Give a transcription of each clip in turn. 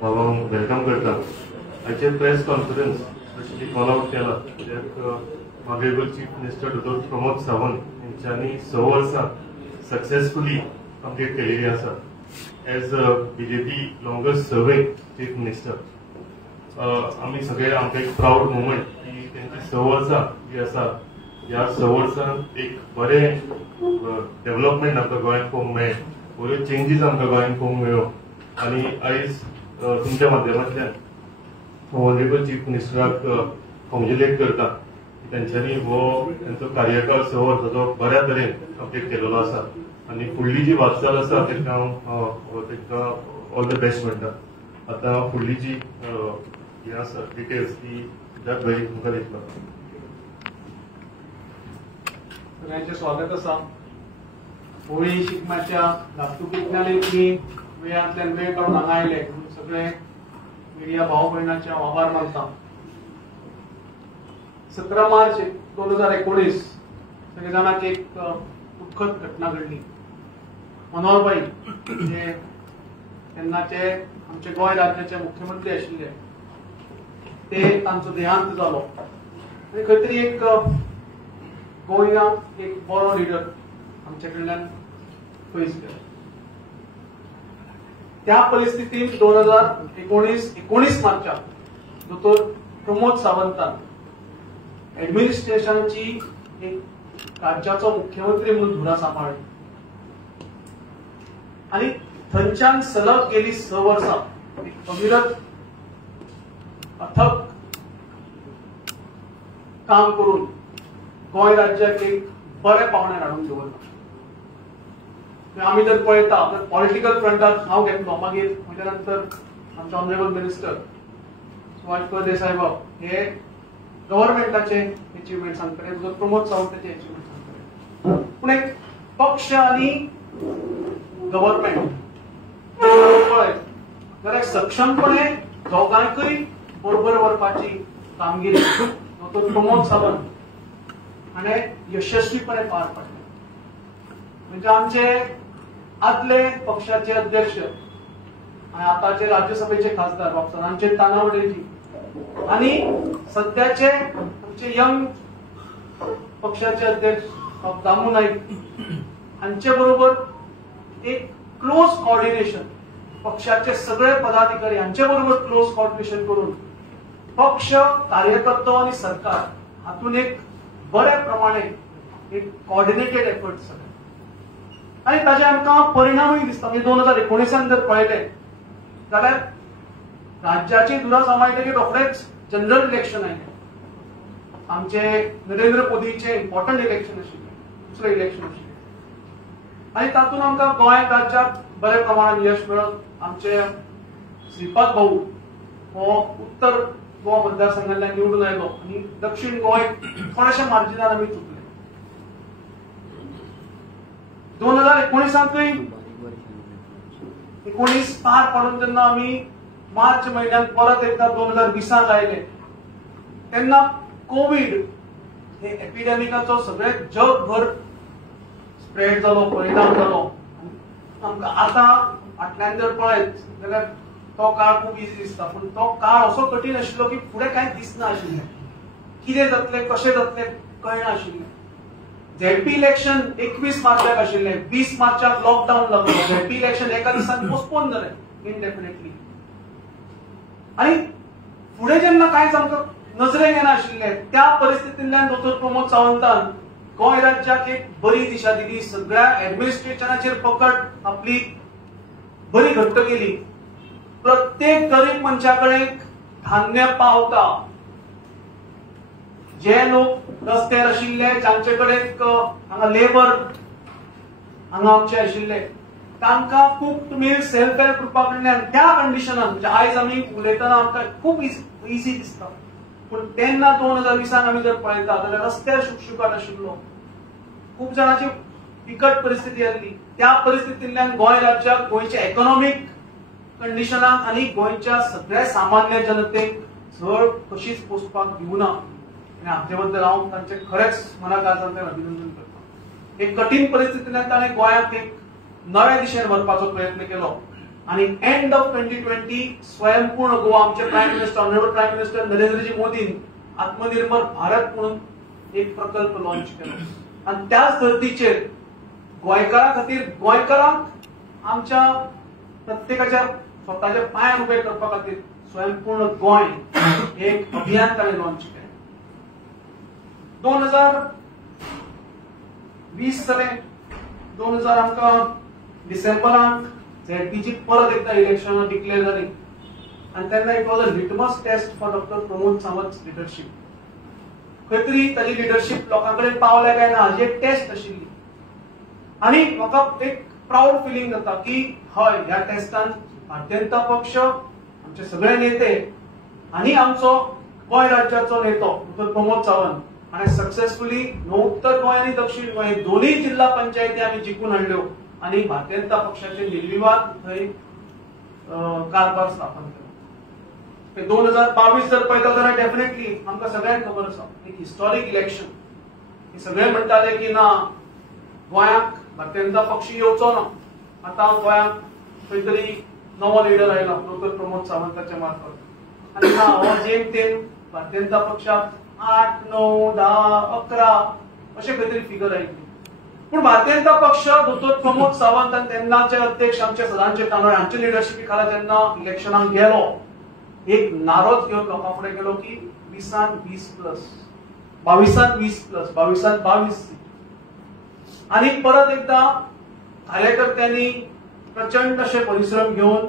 बाबांक welcome करता. आयचे press conference specially call out केला कित्याक म्हागे चीफ मिनिस्टर डॉ. प्रमोद सावंत यांच्यानी 6 वर्सां सक्सेसफुली कंप्लीट केलेली आसा as BJP longest serving chief minister. आमी सगळे आमकां एक प्राऊड मोमेंट की त्यांची 6 वर्सां जी आसा ह्या 6 वर्सांत एक बरें डेव्हलपमेंट आमकां गोंयांत पळोवंक मेळ्ळें, बऱ्यो चेंजीस आमकां गोंयांत पळोवंक मेळ्ळ्यो. आनी आयज तुमच्या माध्यमांतल्यान ऑनरेबल चीफ मिनिस्टराक कॉंग्रेच्युलेट करता की त्यांच्यानी हो त्यांचो कार्यकाळ 6 वर्सांचो बऱ्या तरेन कंप्लीट केलेलो आसा आनी फुडली जी वाटचाल आसा ताका हांव तांकां ऑल द बेस्ट म्हणटा. आतां फुडली जी हे आसा डिटेल्स ती सिद्धार्थ भाई तुमकां दितलो. सगळ्यांचे स्वागत आसा. होळी शिगम्याच्या धाकटुकींतल्यान वेळांतल्यान वेळ काडून हांगा आयले सगळे मिडिया भाव भयणांचे हांव आभार मानता. 17 मार्च 2019 सगळे जाणांक एक दुःखद घटना घडली. मनोहरभाई जे तेन्नाचे आमचे गोंय राज्याचे मुख्यमंत्री आशिल्ले ते तांचो देहांत जालो आनी खंय तरी एक गोंयांत एक बरो लिडर आमचे कडल्यान पयस गेलो. त्या परिस्थितीत 2019 मार्चाक डॉ. प्रमोद सावंतान ऍडमिनिस्ट्रेशनची एक राज्याचो मुख्यमंत्री म्हणून धुरा सांबाळ्ळी आनी थंयच्यान सलग गेली 6 वर्सां एक अविरत अथक काम करून गोंय राज्याक एक बरे पावण्यार हाडून दवरला. आमी जर पळयता पॉलिटिकल फ्रंटार हांव घेतलो मागीर म्हज्या नंतर आमचे ऑनरेबल मिनिस्टर सुभाष देसाय बाब हे गव्हर्नमेंटाचे अचिव्हमेंट सांगतले, डॉ. प्रमोद सावंताचे अचिव्हमेंट सांगतले. पूण एक पक्ष आनी गव्हर्नमेंट पळय जाल्यार सक्षमपणे दोगांयकय बरोबर व्हरपाची कामगिरी डॉ. प्रमोद सावंत हाणें यशस्वीपणे पार पाडली. म्हणजे आमचे आदले पक्षाचे अध्यक्ष आणि आताचे राज्यसभेचे खासदार डॉ. रामचंद्र तानावडेजी आणि सध्याचे आमचे यंग पक्षाचे अध्यक्ष डॉ. दामू नाईक हांचे बरोबर एक क्लोज कोऑर्डिनेशन पक्षाचे सगळे पदाधिकारी हांचे बरोबर क्लोज कोऑर्डिनेशन करून पक्ष कार्यकर्तो आणि सरकार हातून एक बऱ्या प्रमाणे एक कोऑर्डिनेटेड एफर्ट्स आणि ताचे आमकां परिणामूय दिसता. म्हणजे 2019 जर पळयले जाल्यार राज्याची धुरा सांबाळटकीर रोखडेच जनरल इलेक्शन आयले. आमचे नरेंद्र मोदीचे इम्पॉर्टंट इलेक्शन आशिल्ले, दुसरें इलेक्शन आशिल्लें आनी तातूंत आमकां गोंय राज्याक बरे प्रमाणात यश मेळत. आमचे श्रीपाद भाऊ हो उत्तर गोवा मतदारसंघांतल्यान निवडून आयलो आनी दक्षिण गोंय थोडेशे मार्जिनान आमी चुकले. 2019 19 पार पडून जेन्ना आमी मार्च म्हयन्यात परत एकदा 2020 आयले तेन्ना कोविड हे एपिडेमिकाचो सगळे जगभर स्प्रेड जालो, परिणाम जालो. आमकां आतां फाटल्यान जर पळयत जाल्यार तो काळ खूब इजी दिसता, पूण तो काळ असो कठीण आशिल्लो की फुडें कांय दिसना आशिल्लें. कितें जातलें कशें जातलें कळना आशिल्लें. झेडपी इलेक्शन 21 मार्चाक आशिल्लें, 20 मार्चाक लॉकडावन लागलो. झेडपी इलेक्शन एका दिसान पोस्टपोन जालें इनडेफिनेटली आनी फुडें जेन्ना कांयच आमकां नजरेक येना आशिल्लें त्या परिस्थितींतल्यान डॉ. प्रमोद सावंतान गोंय राज्याक एक बरी दिशा दिली. सगळ्या ऍडमिनिस्ट्रेशनाचेर पकड आपली बरी घट्ट केली. प्रत्येक गरीब मनशा कडेन धान्य पावता. जे लोक रस्त्यार आशिल्ले जांचे कडेन हांगा लेबर हांगा आमचे आशिल्ले तांकां कुक्ड मील सेल्फ हेल्प ग्रुपा कडल्यान त्या कंडिशनान म्हणजे आयज आमी उलयतना आमकां खूब इजी दिसता, पूण तेन्ना 2020 आमी जर पळयता जाल्यार रस्त्यार शुकशुकाट आशिल्लो. खूब जाणांची बिकट परिस्थिती आसली. त्या परिस्थितींतल्यान गोंय राज्याक गोंयच्या इकॉनॉमिक कंडिशनाक आनी गोंयच्या सगळ्या सामान्य जनतेक झळ कशीच पोसपाक दिवना आनी हाचे बद्दल हांव तांचे खरेंच मनाकाळजांतल्यान अभिनंदन करता. एक कठीण परिस्थितींतल्यान ताणें गोंयाक एक नव्या दिशेन व्हरपाचो प्रयत्न केलो आणि एंड ऑफ 2020 स्वयंपूर्ण गोवा आमचे prime minister honourable prime minister Narendraji मोदीन आत्मनिर्भर भारत म्हणून एक प्रकल्प लॉन्च केलो आणि त्याच धर्तीचेर गोंयकारां खातीर गोंयकारांक आमच्या प्रत्येकाच्या स्वताच्या पांयार उबे करपा खातीर स्वयंपूर्ण गोंय एक अभियान ताणें लॉन्च केलें. 2020 जालें, 2000 आमकां डिसेंबरांत झेडपीची परत एकदा इलेक्शनां डिक्लेअर जाली आणि तेन्ना it was a litmus test for doctor Pramod Sawant leadership. खंय तरी ताची लिडरशीप लोकां कडेन पावल्या काय ना हाजी एक टेस्ट आशिल्ली आणि म्हाका एक प्राऊड फिलिंग जाता की हय ह्या टेस्टान भारतीय जनता पक्ष आमचे सगळे नेते आणि आमचो गोंय राज्याचो नेतो डॉक्टर प्रमोद सावंत हाणें सक्सेसफुली उत्तर गोंय आणि दक्षिण गोंय दोन्ही जिल्हा पंचायती आमी जिखून हाडल्यो आणि भारतीय जनता पक्षाचे निर्विवाद थंय कारभार स्थापन केलो. 2022 जर पळयता जाल्यार डेफिनेटली आमकां सगळ्यांक खबर आसा एक हिस्टॉरीक इलेक्शन. हे सगळे म्हणटाले की ना गोंयांक भारतीय जनता पक्ष येवचो ना, आता गोंयांक खंय तरी नवो लिडर आयलो डॉक्टर प्रमोद सावंताच्या मार्फत आणि ना हो जेम तेम भारतीय जनता पक्षाक 8, 9, 10, 11 अशे खंय तरी फिगर आयिल्ली. पूण भारतीय जनता पक्ष डॉक्टर प्रमोद सावंत आणि तेन्नाचे अध्यक्ष आमचे सदांचे कानोळे हांचे लिडरशिपी खाला जेन्ना इलेक्शनाक गेलो एक नारोच घेवन लोकां फुडें गेलो की 20+, 22+, आणि परत एकदा कार्यकर्त्यांनी प्रचंड असे परिश्रम घेऊन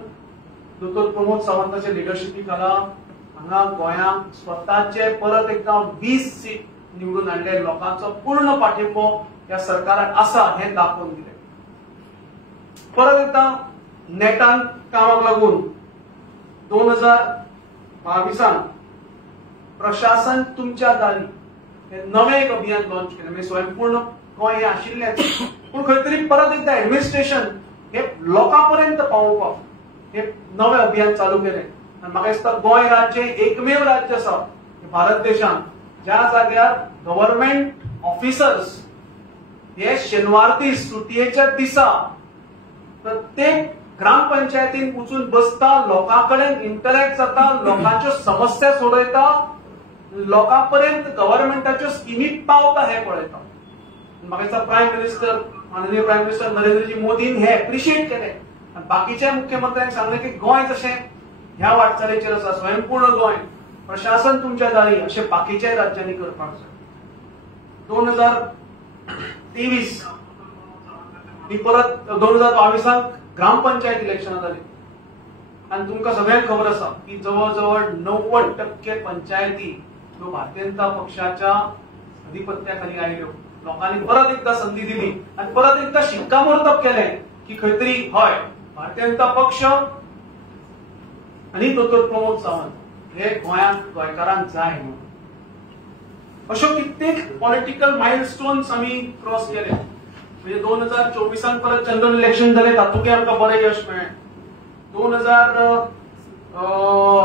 डॉक्टर प्रमोद सावंताच्या लिडरशिपी खाला हांगा गोंयांत स्वताचे परत एकदा 20 सीट निवडून हाडले. लोकांचो पूर्ण पाठिंबो या सरकाराक आसा हे दाखोवन दिले. परत एकदा नेटान कामाक लागून 2022 प्रशासन तुमच्या दारी हे नवे एक अभियान लॉन्च केले. म्हणजे स्वयंपूर्ण गोंय हे आशिल्लेच पूण खंय तरी परत एकदा एडमिनिस्ट्रेशन हे लोकांपर्यंत पावोवपाक हे नवे अभियान चालू केले. आणि म्हाका दिसता गोंय राज्य एकमेव राज्य आसा भारत देशांत ज्या जाग्यार गव्हर्नमेंट ऑफिसर्स हे शेनवार दीस सुटयेच्या दिसा प्रत्येक ग्रामपंचायतीन वचून बसता, लोकांकडेन इंटरॅक्ट जाता, लोकांच्यो समस्या सोडयता, लोकांपर्यंत गव्हर्नमेंटाच्यो स्किमी पावता हे पळयता. म्हाका दिसता प्राईम मिनिस्टर माननीय प्राईम मिनिस्टर नरेंद्रजी मोदीन हे एप्रिशिएट केले आणि बाकीच्या मुख्यमंत्र्यांक सांगले की गोंय जशें ह्या वाटचालीचेर आसा स्वयंपूर्ण गोंय प्रशासन तुमच्या दारी अशें बाकीच्याय राज्यांनी करपाक जाय. 2023 ही परत 2022 ग्रामपंचायत इलेक्शनां जाली आणि तुमकां सगळ्यांक खबर आसा की जवळ जवळ 90% पंचायती ह्यो भारतीय जनता पक्षाच्या अधिपत्याखाली आयल्यो. लोकांनी परत एकदा संधी दिली आणि परत एकदा शिक्कामोर्तब केले की खंय तरी हय भारतीय जनता पक्ष आणि डॉक्टर प्रमोद सावंत हे गोंयांत गोंयकारांक जाय म्हणून. अश्यो कित्येक पॉलिटिकल मायलस्टोन्स आमी क्रॉस केले. म्हणजे 2024 परत जनरल इलेक्शन जाले तातूंतय आमकां बरें यश मेळ्ळें. 2000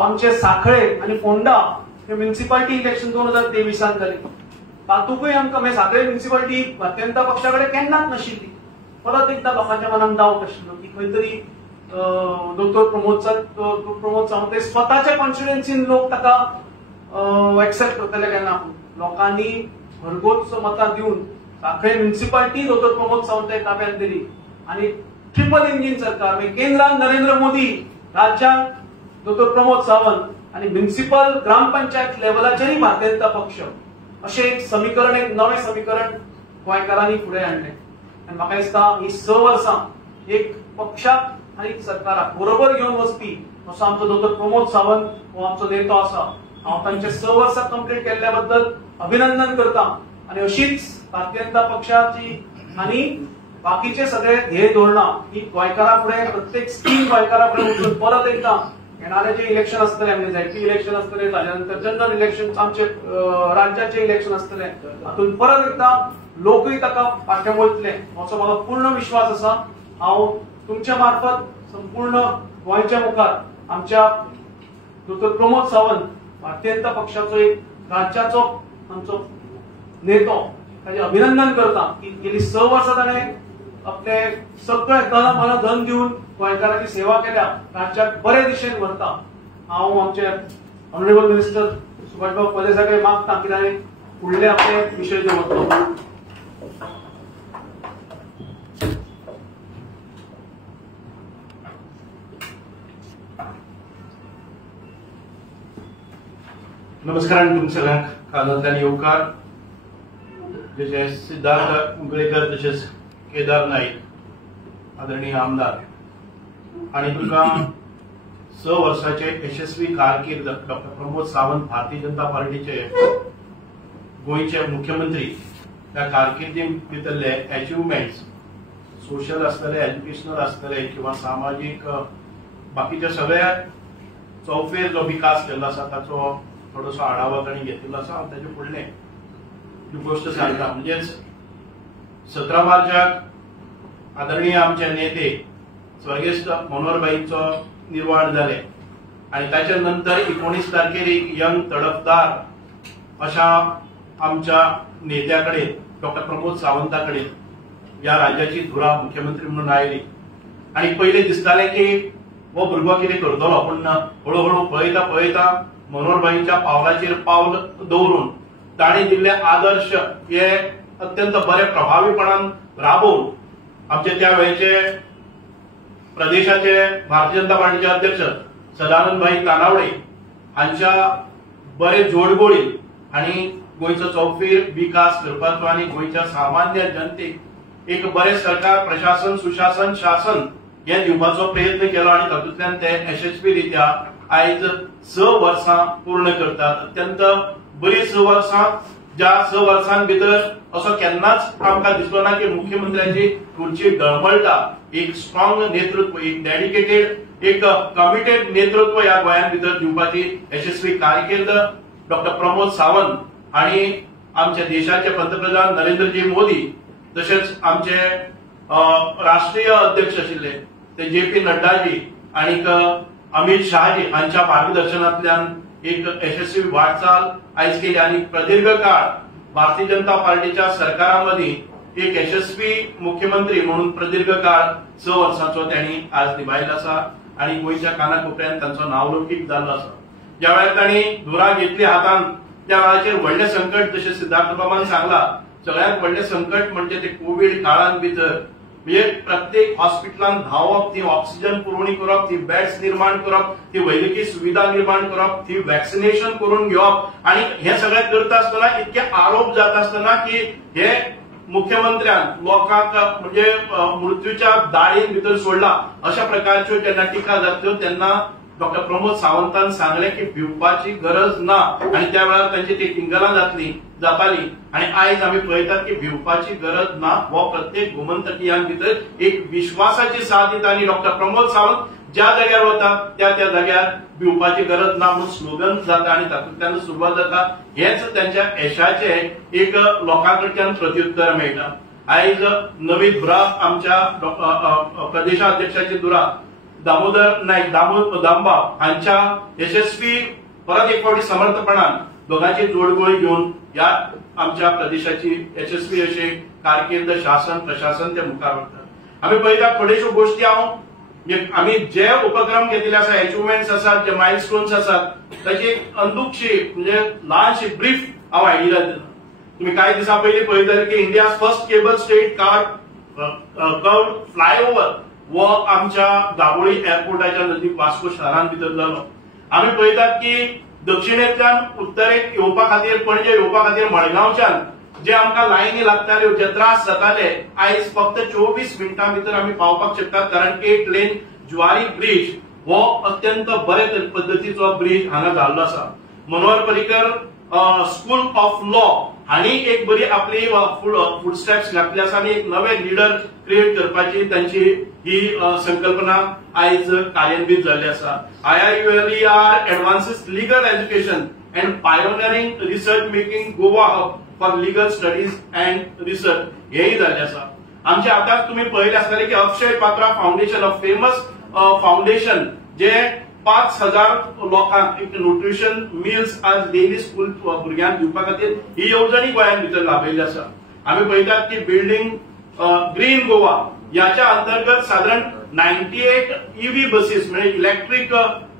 आमचे सांखळे आणि फोंडा हे म्युनिसिपालिटी इलेक्शन 2023 जाली. तातूंतय आमकां म्हणजे सांखळे म्युनिसिपालिटी भारतीय जनता पक्षा कडेन केन्नाच नाशिल्ली. परत एकदा लोकांच्या मनात डावट आशिल्लो की खंय तरी डॉक्टर प्रमोद सावंत स्वताच्या कॉन्स्टिट्युएन्सीन लोक ताका एक्सेप्ट करतले केन्ना. लोकांनी भरघोस मतां दिवन सांखळे म्युनिसिपालिटी डॉक्टर प्रमोद सावंत ताब्यांत दिली आणि ट्रिपल इंजिन सरकार म्हणजे केंद्रात नरेंद्र मोदी, राज्यांत डॉक्टर प्रमोद सावंत आणि म्युनिसिपल ग्रामपंचायत लेवलाचेरय भारतीय जनता पक्ष अशें एक समीकरण एक नवें समीकरण गोंयकारांनी फुडें हाडलें. आनी म्हाका दिसता ही 6 वर्सां एक पक्षाक आनी सरकाराक बरोबर घेवन वचपी असो आमचो डॉक्टर प्रमोद सावंत हो आमचो नेतो आसा. हांव तांचे 6 वर्सां कंप्लीट केल्ल्या बद्दल अभिनंदन करता आणि अशीच भारतीय जनता पक्षाची आणि बाकीचे सगळे ध्येय धोरणां ही गोंयकारां फुडें प्रत्येक स्कीम गोंयकारां फुडें वचून परत एकदा येणारे जे इलेक्शन आसतले म्हणजे झेडपी इलेक्शन आसतले ताच्या नंतर जनरल इलेक्शन आमचे राज्याचे इलेक्शन आसतले हातूंत परत एकदा लोकूय ताका फाटल्यान वयतले असो म्हाका पूर्ण विश्वास आसा. हांव तुमच्या मार्फत संपूर्ण गोंयच्या मुखार आमच्या डॉक्टर प्रमोद सावंत भारतीय जनता पक्षाचो एक राज्याचो आमचो नेतो ताचे अभिनंदन करता की गेली 6 वर्सां ताणें आपले सगळे तन मन धन दिवन गोंयकारांची सेवा केल्या, राज्याक बरे दिशेन व्हरता. हांव आमचे ऑनरेबल मिनिस्टर सुभाषबाब फळदेसाय मागता की ताणें फुडले आपले विशय दवरतलो. नमस्कार तुमच्या सगळ्यांक कालंतल्यान येवकार. जशे सिद्धार्थ कुंकळेकर तशेंच केदार नाईक आदरणीय आमदार आणि तुमकां 6 वर्साचे यशस्वी कारकीर्द डॉ. प्रमोद सावंत भारतीय जनता पार्टीचे गोंयचे मुख्यमंत्री. त्या कारकिर्दी भितरले अचिव्हमेंट्स सोशल आसतले, एज्युकेशनल आसतले किंवा सामाजीक बाकीचे सगळ्या चौफेर जो विकास केल्लो आसा ताचो थोडोसो आढावा तांणी घेतिल्लो आसा. हांव ताचे फुडलें ही गोष्ट सांगता. म्हणजेच 17 मार्चाक आदरणीय आमचे नेते स्वर्गेस्त मनोहरभाईंचो निर्वाण जाले आणि ताच्या नंतर 19 तारखेर एक यंग तडफदार अशा आमच्या नेत्याकडे डॉ. प्रमोद सावंताकडे ह्या राज्याची धुरा मुख्यमंत्री म्हणून आयली आणि पयलें दिसतालें की हो भुरगो कितें करतलो, पूण हळूहळू पळयता पळयता मनोहरभाईंच्या पावलाचेर पावल दवरून तांणी दिल्ले आदर्श हे अत्यंत बरे प्रभावीपणान राबोवन आमचे त्या वेळेचे प्रदेशाचे भारतीय जनता पार्टीचे अध्यक्ष सदानंदभाई तानावडे हांच्या बरे जोडगोळी आणि गोंयचो चौफेर विकास करपाचो आणि गोंयच्या सामान्य जनतेक एक बरे सरकार, प्रशासन, सुशासन, शासन हे दिवपाचो प्रयत्न केलो आणि तातूंतल्यान ते यशस्वीरित्या आयज 6 वर्सां पूर्ण करतात. अत्यंत बरी 6 वर्सां, ज्या 6 वर्सां भितर असो केन्नाच आमकां दिसलो ना की मुख्यमंत्र्याची खुर्ची डळमळटा. एक स्ट्रॉंग नेतृत्व, एक डेडिकेटेड, एक कमिटेड नेतृत्व ह्या गोंयां भितर दिवपाची यशस्वी कारकीर्द डॉ. प्रमोद सावंत आणि आमच्या देशाचे पंतप्रधान नरेंद्रजी मोदी तशेंच आमचे राष्ट्रीय अध्यक्ष आशिल्ले ते JP नड्डाजी आणि अमित शहाजी हांच्या मार्गदर्शनांतल्यान एक यशस्वी वाटचाल आयज केली आणि प्रदीर्घ काळ भारतीय जनता पार्टीच्या सरकारामध्ये एक यशस्वी मुख्यमंत्री म्हणून प्रदीर्घ काळ 6 वर्सांचो त्यांनी आज निभायला आसा आणि गोंयच्या कानाकोपऱ्यात तांचो नावलौकीक जाल्लो आसा. ज्या वेळार तांणी धुरा घेतली हातान त्या वेळाचेर व्हडले संकट, जशें सिद्धार्थ बाबान सांगला, सगळ्यात व्हडले संकट म्हणजे ते कोविड काळान भितर म्हणजे प्रत्येक हॉस्पिटलान धांवप, ती ऑक्सिजन पुरवणी करप, ती बेड्स निर्माण करप, ती वैद्यकीय सुविधा निर्माण करप, ती वॅक्सिनेशन करून घेवप आणि हे सगळें करता आसतना इतके आरोप जाता आसतना की हे मुख्यमंत्र्यान लोकांक म्हणजे मृत्यूच्या दाळीन भितर सोडला अशा प्रकारच्यो जेन्ना टिका जातल्यो तेन्ना डॉ. प्रमोद सावंतान सांगले की भिवपाची गरज ना आणि त्या वेळार तांची ती टिंगलां जाताली आणि आयज आमी पळयतात की भिवपाची गरज ना हो प्रत्येक गोमंतकीयां भितर एक विश्वासाची साथ दिता आणि डॉ. प्रमोद सावंत ज्या जाग्यार वता त्या जाग्यार भिवपाची गरज ना म्हणून स्लोगन जाता आणि तातूंतल्यान सुरवात जाता. हेच त्यांच्या यशाचे एक लोकांकडच्यान प्रत्युत्तर मेळटा. आयज नवी धुरा आमच्या प्रदेशाध्यक्षाची धुरा दामोदर नाईक दामबा हांच्या यशस्वी परत एक फावटी समर्थपणान दोघांची जोडगोळी घेऊन या आमच्या प्रदेशाची यशस्वी अशी कारकीर्द, शासन, प्रशासन ते मुखार व्हरतात. आमी पळयतात थोड्योश्यो गोष्टी आमी जे उपक्रम घेतिल्ले आसा, अचिव्हमेंट्स आसात, जे मायलस्टोन्स आसात, ताची एक अंदुकशी म्हणजे ल्हानशी ब्रीफ हांव आयडिया दिता. तुम्ही काही दिसा पयलीं पळयतले की India first cable straight curved flyover वो आमच्या दाबोळी एअरपोर्टाच्या नजीक वास्को शहरान भितर जालो. आमी पळयतात की दक्षिणेंतल्यान उत्तरेक येवपा खातीर, पणजे येवपा खातीर मडगांवच्यान जे आमकां लायनी लागताल्यो, जे त्रास जाताले, आयज फक्त 24 मिनिटां भितर आमी पावपाक शकतात. कारण 8 लेन ज्वारी ब्रिज हो अत्यंत बरे पद्धतीचो ब्रिज हांगा जाल्लो आसा. Manohar Parrikar school of law हांणी एक बरी आपली फुटस्टेप्स घातली आसा आणि एक नवे लिडर क्रिएट करपाची तांची ही संकल्पना आयज कार्यान्वित जाल्ली आसा. IIULER advances legal education and pioneering research making Goa hub for legal studies and research हेही जाल्ले आसा. आमचे आतांच तुम्ही पळयले आसतले की Akshaya Patra foundation, famous foundation जे 5,000 लोकांक एक न्यूट्रिशन मिल्स आज डेली स्कूल भुरग्यांक दिवपा खातीर ही येवजणी गोंयान भितर लाभयल्ली आसा. आमी पळयतात की बिल्डिंग ग्रीन गोवा याच्या अंतर्गत साधारण 98 ईव्ही बसीस म्हणजे इलेक्ट्रिक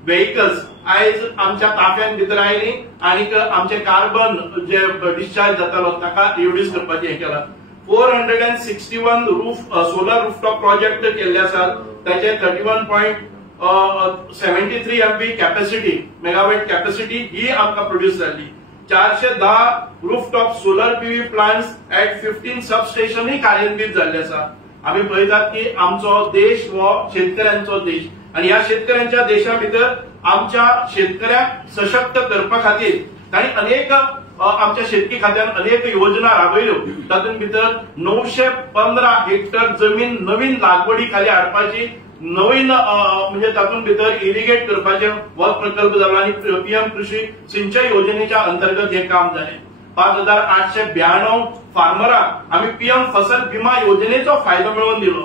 व्हेकल्स आयज आमच्या ताफ्यान भितर आयली आणि आमचे कार्बन जे डिस्चार्ज जातालो ताका रिड्यूस करपाचें हें केलां. 461 सोलर रूफटॉप प्रोजेक्ट केल्ले आसात. ताचे 31.73 MW कॅपॅसिटी मेगावॅट कॅपॅसिटी ही आमकां प्रोड्यूस जाल्ली. 410 rooftop solar PV plants at 15 सबस्टेशनय कार्यान्वित जाल्ले आसा. आम्ही पळयतात की आमचो देश हो शेतकऱ्यांचो देश आणि ह्या शेतकऱ्यांच्या देशा भितर आमच्या शेतकऱ्यांक सशक्त करपा खातीर तांणी अनेक आमच्या शेतकी खात्यान अनेक योजना राबयल्यो. तातूंत भितर 915 हेक्टर जमीन नवीन लागवडी खाली हाडपाची नवीन म्हणजे तातूंत भितर इरिगेट करपाचे हो प्रकल्प जालो आणि पीएम कृषी सिंचन योजनेच्या अंतर्गत हे काम जालें. 5892 फार्मरांक आम्ही पीएम फसल विमा योजनेचो फायदो मेळोवन दिलो.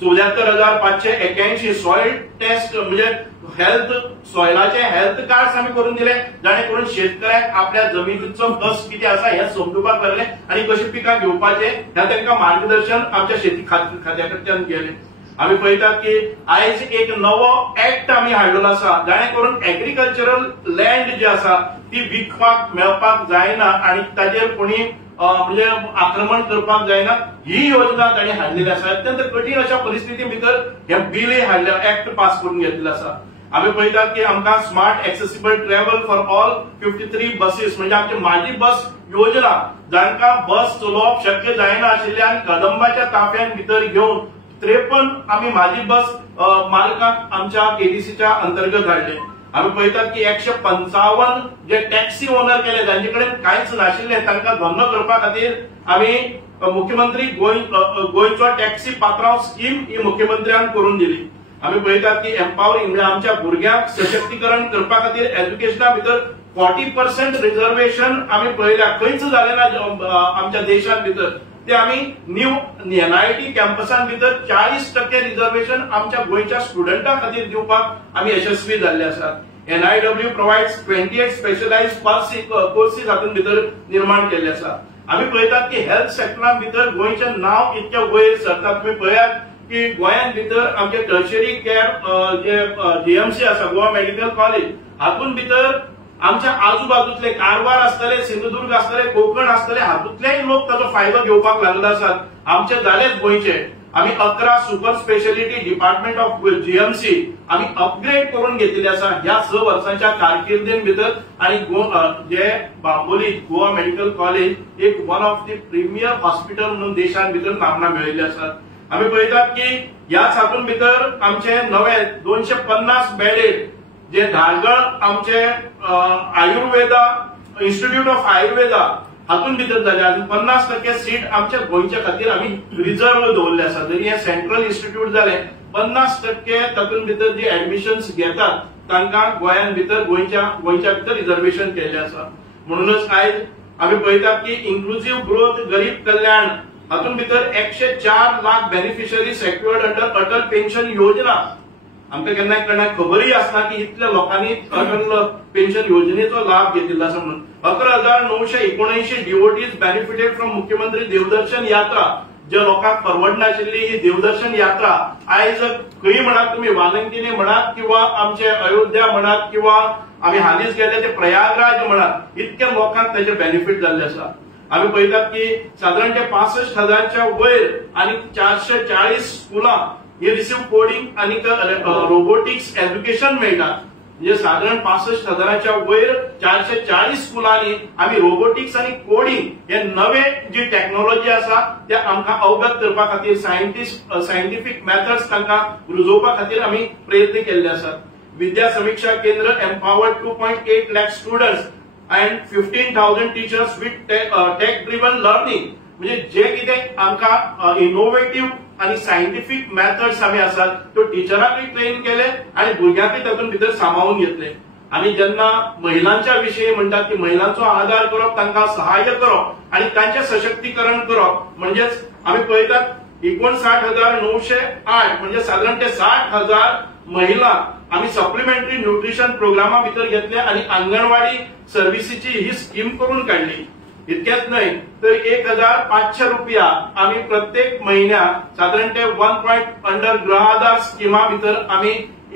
74,581 सॉइल टेस्ट म्हणजे हेल्थ सॉयलाचे हेल्थ कार्ड आम्ही करून दिले जाणे करून शेतकऱ्याक आपल्या जमिनीचो कस किती आसा हे समजुपाक लागले आणि कशी पिकां घेवपाचे ह्या तांकां मार्गदर्शन आमच्या शेती खात्या कडल्यान केले. आम्ही पळयतात की आयज एक नवो ऍक्ट आम्ही हाडलेलो आसा जाणे करून एग्रीकल्चरल लँड जी आसा ती विकपाक मेळपाक जायना आणि ताजेर कोणी म्हणजे आक्रमण करपाक जायना ही योजना तांणी हाडलेली आसा. अत्यंत कठीण अशा परिस्थिती भितर हे बिलय हाडले ऍक्ट पास करून घेतलेलो आसा. आम्ही पळयतात की आमकां smart accessible travel for all 53 buses म्हणजे आमची माझी बस योजना जांकां बस चलोवप शक्य जायना आशिल्ल्यान कदंबाच्या ताफ्यान भितर घेवन 53 आम्ही माझी बस मालकांक आमच्या केडीसीच्या अंतर्गत हाडले. आम्ही पळयतात की 155 जे टॅक्सी ओनर केले जांचे कडेन कांयच नाशिल्ले तांकां धंदो करपा खातीर आम्ही मुख्यमंत्री गोंयचो टॅक्सी पात्रांव स्कीम ही मुख्यमंत्र्यान करून दिली. आम्ही पळयतात की एम्पावरिंग म्हणजे आमच्या भुरग्यांक सशक्तीकरण करपा खातीर एज्युकेशना भितर 40% रिझर्वेशन आम्ही पळयल्या खंयच जालें ना आमच्या देशांत भितर. ते आम्ही न्यू NIT कॅम्पसां भितर 40% रिझर्वेशन आमच्या गोंयच्या स्टुडंटां खातीर दिवपाक आम्ही यशस्वी जाल्ले आसात. NIW प्रोवाइड्स 28 स्पेशलाइज्ड कोर्सेस हातूंत भितर निर्माण केल्ले आसा. आम्ही पळयतात की हेल्थ सेक्टरान भितर गोंयचें नांव इतकें वयर सरता. तुम्ही पळयात की गोंयांत भितर आमचे टर्शरी केअर जे GMC आसा गोवा मेडिकल कॉलेज हातूंत भितर आमच्या आजूबाजूतले कारवार आसतले सिंधुदुर्ग आसतले कोकण आसतले हातूंतलेय लोक ताचो फायदो घेवपाक लागले आसात. आमचे जालेच गोंयचे. आम्ही 11 super speciality department of GMC आम्ही अपग्रेड करून घेतलेले आसा ह्या 6 वर्सांच्या कारकिर्दीन भितर आणि जे बांबोली गोवा मेडिकल कॉलेज एक one of the premier hospital म्हणून देशांत भितर नामना मेळयल्ली आसात. आम्ही पळयतात की ह्याच हातूंत भितर आमचे नवे 250 बेडेड जे धारगळ आमचे आयुर्वेदा इन्स्टिट्यूट ऑफ आयुर्वेदा हातूंत भितर जाले आनी 50% सीट आमच्या गोंयच्या खातीर आम्ही रिझर्व दवरले आसा. जरी हे सेंट्रल इन्स्टिट्यूट जाले 50% तातूंत भितर जे ऍडमिशन्स घेतात तांकां गोंयान भितर गोंयच्या भितर रिझर्वेशन केल्ले आसा. म्हणूनच आयज आम्ही पळयतात की इन्क्लुझिव्ह ग्रोथ गरीब कल्याण हातूंत भितर 104 lakh beneficiary secured under Atal pension योजना. आमकां केन्ना खबरय आसना की इतल्या लोकांनी अटल पेन्शन योजनेचो लाभ घेतिल्लो आसा म्हणून. 11,979 डिवोटीज बेनिफिटेड फ्रॉम मुख्यमंत्री देवदर्शन यात्रा. जे लोकांक परवडनाशिल्ली ही देवदर्शन यात्रा आयज खंय म्हणात तुम्ही वालंकिनी म्हणात किंवा आमचे अयोध्या म्हणात किंवा आम्ही हालींच गेले ते प्रयागराज म्हणात इतक्या लोकांक ताचे बेनिफिट जाल्ले आसा. आम्ही पळयतात की साधारण 65,000च्या वयर आणि 440 स्कुलां हे रिसीव्ह कोडिंग आणि रोबोटिक्स एज्युकेशन मेळटात. म्हणजे साधारण 65,000च्या वयर 440 स्कुलांनी आम्ही रोबोटिक्स आणि कोडिंग हे नवे जी टेक्नॉलॉजी आसा ते आमकां अवगत करपा खातीर सायंटिफिक मेथड्स तांकां रुजोवपा खातीर आम्ही प्रयत्न केल्ले आसात. Vidya Samiksha Kendra empowered 2.8 lakh students and 15,000 teachers with tech driven learning. म्हणजे जे कितें आमकां इनोव्हेटिव्ह आणि सायंटिफिक मेथड्स आम्ही आसात त्यो टिचरांकय ट्रेन केले आणि भुरग्यांकय तातूंत भितर सामावून घेतले. आनी जेन्ना महिलांच्या विशयी म्हणटात की महिलांचो आदार करप तांकां सहाय्य करप आणि तांचें सशक्तीकरण करप म्हणजेच आम्ही पळयतात 59,908 म्हणजे साधारण ते 60,000 महिला आम्ही सप्लिमेंटरी न्यूट्रिशन प्रोग्रामा भितर घेतले आणि अंगणवाडी सर्व्हिसीची ही स्कीम करून काढली. इतकेच नाही तर 1500 रुपया आम्ही प्रत्येक महिन्याक साधारणते 1 ग्रहाधार स्किमा भितर आम्ही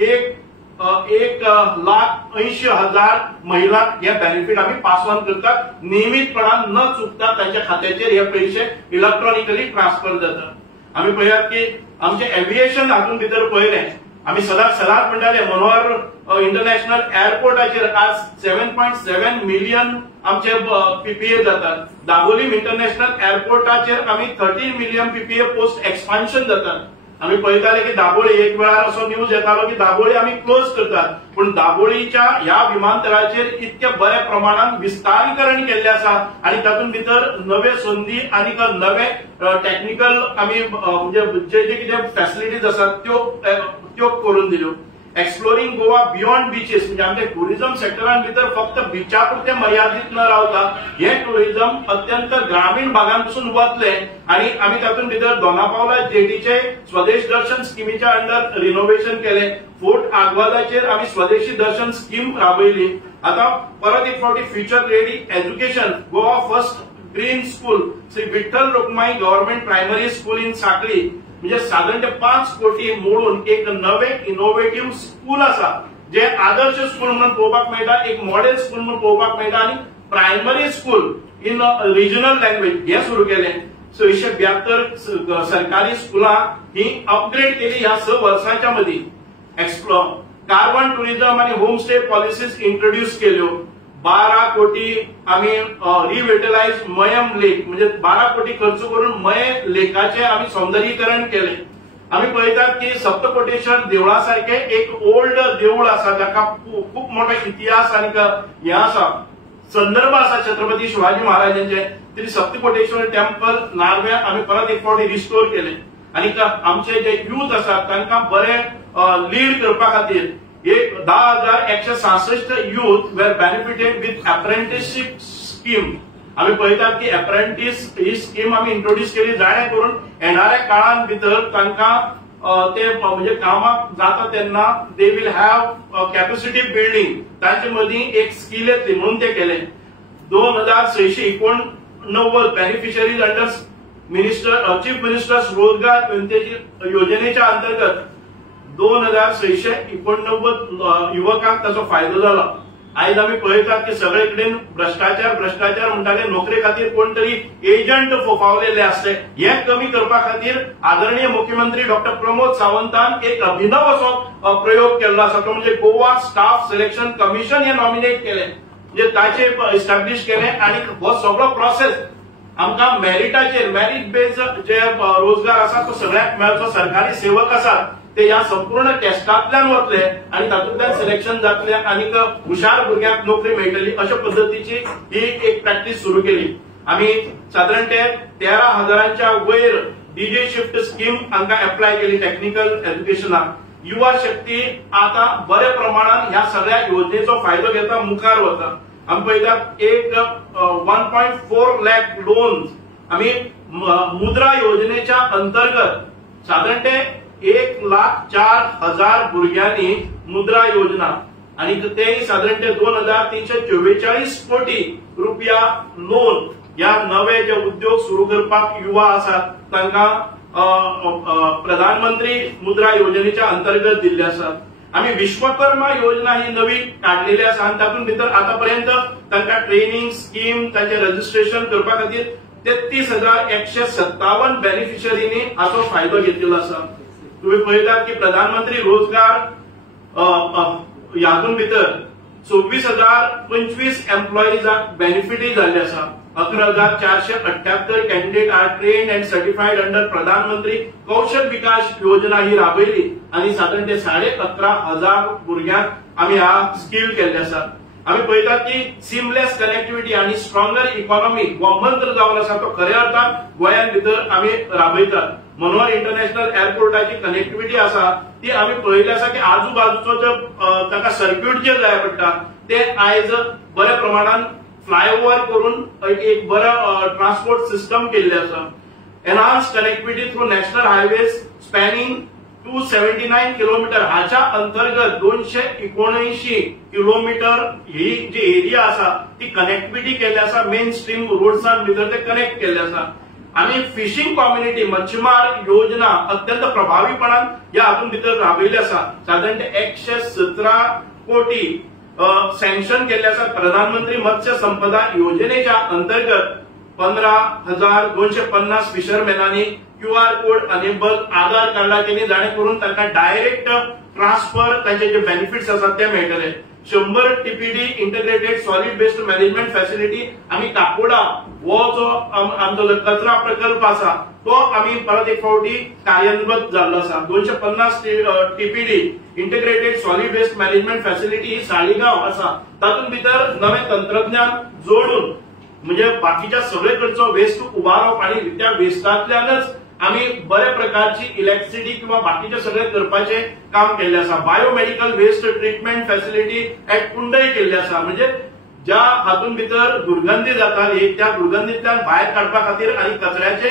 1,80,000 महिलांक हे बेनिफिट आम्ही पास ऑन करतात. नियमितपणान न चुकता त्यांच्या खात्याचेर हे पैसे इलेक्ट्रॉनिकली ट्रान्सफर जातात. आम्ही पळयात की आमचे एव्हिएशन हातून भितर पळयले आम्ही सदांच म्हणटाले मनोहर इंटरनॅशनल एअरपोर्टाचेर आज 7.7 मिलियन आमचे पीपीए जातात. दाबोलीम इंटरनॅशनल एअरपोर्टाचेर आम्ही 30 मिलियन पीपीए पोस्ट एक्सपान्शन जातात. आम्ही पळयताले की दाबोळी एक वेळार असो न्यूज येतालो की दाबोळी आम्ही क्लोज करतात पण दाबोळीच्या ह्या विमानतळाचेर इतके बऱ्या प्रमाणात विस्तारीकरण केल्ले आसा आणि तातूंत भितर नवे संधी आणि नवे टेक्निकल आम्ही म्हणजे जे जे कितें फॅसिलिटीज आसात त्यो करून दिल्यो. एक्सप्लोरिंग गोवा बियॉन्ड बीचेस म्हणजे आमच्या टुरिझम सेक्टरान भितर फक्त बिचा पुरते मर्यादित न रावता हे टुरिझम अत्यंत ग्रामीण भागांपासून वतले आणि आम्ही तातूंत भितर दोनापावला जेटीचे स्वदेश दर्शन स्किमीच्या अंडर रिनोव्हेशन केले. फोर्ट आग्वादाचेर आम्ही स्वदेशी दर्शन स्कीम राबयली. आता परत एक फावटी future ready education Goa first green school Shri Vitthal Rukmai government primary school in साखळी म्हणजे साधारण 5 कोटी मोडून एक नवे इनोव्हेटिव्ह स्कूल असा जे आदर्श स्कूल म्हणून पळोवपाक मेळटा एक मॉडेल स्कूल म्हणून पळोवपाक मेळटा आणि primary school in regional language हे सुरू केले. 672 सरकारी स्कुलां ही अपग्रेड केली ह्या 6 वर्षांच्या मध्ये. एक्सप्लोर कार्बन टुरिझम आणि होमस्टे पॉलिसीज इंट्रोड्यूस केल्यो. 12 कोटी आम्ही रिव्हिटलाइज मयम लेक म्हणजे 12 कोटी खर्च करून मय लेकाचे आम्ही सौंदर्यीकरण केले. आम्ही पळयतात की सप्तकोटेश्वर देवळा सारखे एक ओल्ड देऊळ आसा जाका खूप मोठा इतिहास आणि हे आसा संदर्भ आसा छत्रपती शिवाजी महाराजांचे. तरी सप्तकोटेश्वर टेम्पल नार्व्या आम्ही परत एक फावटी रिस्टोर केले आणि आमचे जे युथ आसात तांकां बरे लीड करपा खातीर 10,166 youth were benefited with apprenticeship scheme. आम्ही पळयतात की अप्रेंटिस ही स्कीम आम्ही इंट्रोड्यूस केली जाणे करून येणाऱ्या काळान भितर तांकां ते म्हणजे कामाक जाता तेन्ना they will have capacity building तांचे मदीं एक स्किल येतली म्हणून ते केले. 2,689 बेनिफिशरीज अंडर चीफ मिनिस्टर्स रोजगार योजनेच्या अंतर्गत 2,689 युवकांक ताचो फायदो जाला. आयज आम्ही पळयतात की सगळे कडेन भ्रष्टाचार म्हणटाले नोकरे खातीर कोण तरी एजंट फोफावलेले आसले. हे कमी करपा खातीर आदरणीय मुख्यमंत्री डॉक्टर प्रमोद सावंतान एक अभिनव असो प्रयोग केल्लो आसा तो म्हणजे गोवा स्टाफ सिलेक्शन कमिशन हे नॉमिनेट केले म्हणजे ताचे इस्टॅब्लिश केले आणि हो सगळो प्रोसेस आमकां मेरिटाचेर मेरिट बेस्ड जे रोजगार आसा तो सगळ्याक मेळचो. सरकारी सेवक आसात ते या संपूर्ण टेस्टांतल्यान वतले आणि तातूंतल्यान सिलेक्शन जातले आणि हुशार भुरग्यांक नोकरी मेळटली अशा पद्धतीची ही एक प्रॅक्टिस सुरू केली. आम्ही साधारणते 13,000च्या वयर डीजे शिफ्ट स्कीम हांकां अप्लाय केली टेक्निकल एज्युकेशनाक. युवा शक्ती आता बऱ्या प्रमाणात ह्या सगळ्या योजनेचो फायदो घेता मुखार वता. आमी पळयतात एक 1.4 लाख लोन्स आम्ही मुद्रा योजनेच्या अंतर्गत साधारणते 1,04,000 भुरग्यांनी मुद्रा योजना आणि ते साधारणते 2,344 कोटी रुपया लोन या नवे जे उद्योग सुरू करपाक युवा आसात तांकां प्रधानमंत्री मुद्रा योजनेच्या अंतर्गत दिल्ले आसात. आम्ही विश्वकर्मा योजना ही नवी काढलेली आसा आणि तातूंत भितर आतापर्यंत तांकां ट्रेनिंग स्कीम तांचे रजिस्ट्रेशन करपा खातीर 33,157 बेनिफिशरींनी हाचो फायदो घेतिल्लो आसा. तुम्ही पळयतात की प्रधानमंत्री रोजगार हातूंत भितर 24,025 एम्प्लॉईजांक बेनिफिटूय जाल्ले आसा. 11,478 candidate are trained and certified under Pradhan Mantri Kaushal विकास योजना ही राबयली आणि साधारणते 11,500 भुरग्यांक आम्ही हा स्किल केल्ले आसा. आम्ही पळयतात की सिमलेस कनेक्टिव्हिटी आणि स्ट्रॉंगर इकॉनॉमी हो मंत्र जावन आसा तो खऱ्या अर्थान गोंयान भितर आम्ही राबयतात. मनोहर इंटरनॅशनल एअरपोर्टाची कनेक्टिव्हिटी आसा ती आम्ही पळयली आसा की आजूबाजूचो जो ताका सर्क्यूट जे जाय पडटा ते आयज बऱ्या प्रमाणात फ्लायओव्हर करून एक बरो ट्रान्सपोर्ट सिस्टम केल्ले आसा. Enhance connectivity through national highways spanning 279 kilometre हाच्या अंतर्गत 279 किलोमीटर ही जी एरिया असा ती कनेक्टिविटी केल्ली आसा मेन स्ट्रीम रोड्सान भितर ते कनेक्ट केल्ले आसा आणि फिशिंग कम्युनिटी मच्छीमार योजना अत्यंत प्रभावीपणान या हातून भितर राबयल्ली आसा साधारणतः 117 कोटी सँक्शन केल्ले आसा प्रधानमंत्री मत्स्य संपदा योजनेच्या अंतर्गत 15,250 फिशरमॅनांनी QR कोड अनेबल आधार कार्डा केली जाणे करून तांकां डायरेक्ट ट्रान्सफर तांचे जे बेनिफिट्स आसात ते मेळटले 100 TPD integrated solid waste management facility आमी काकोडा हो जो आमचो कचरा प्रकल्प आसा तो आमी परत एक फावटी कार्यान्वित जाल्लो आसा 250 TPD integrated solid waste management facility ही साळीगांव आसा तातूंत भितर नवे तंत्रज्ञान जोडून म्हणजे बाकीच्या सगळेकडचो वेस्ट उबारप आणि त्या वेस्टांतल्यानच आम्ही बऱ्या प्रकारची इलेक्ट्रिसिटी किंवा बाकीचे सगळे करपाचे काम केल्ले आसा biomedical waste treatment facility at Kundaim केल्ली आसा म्हणजे ज्या हातून भितर दुर्गंधी जाताली त्या दुर्गंधींतल्यान भायर काडपा खातीर आणि कचऱ्याचे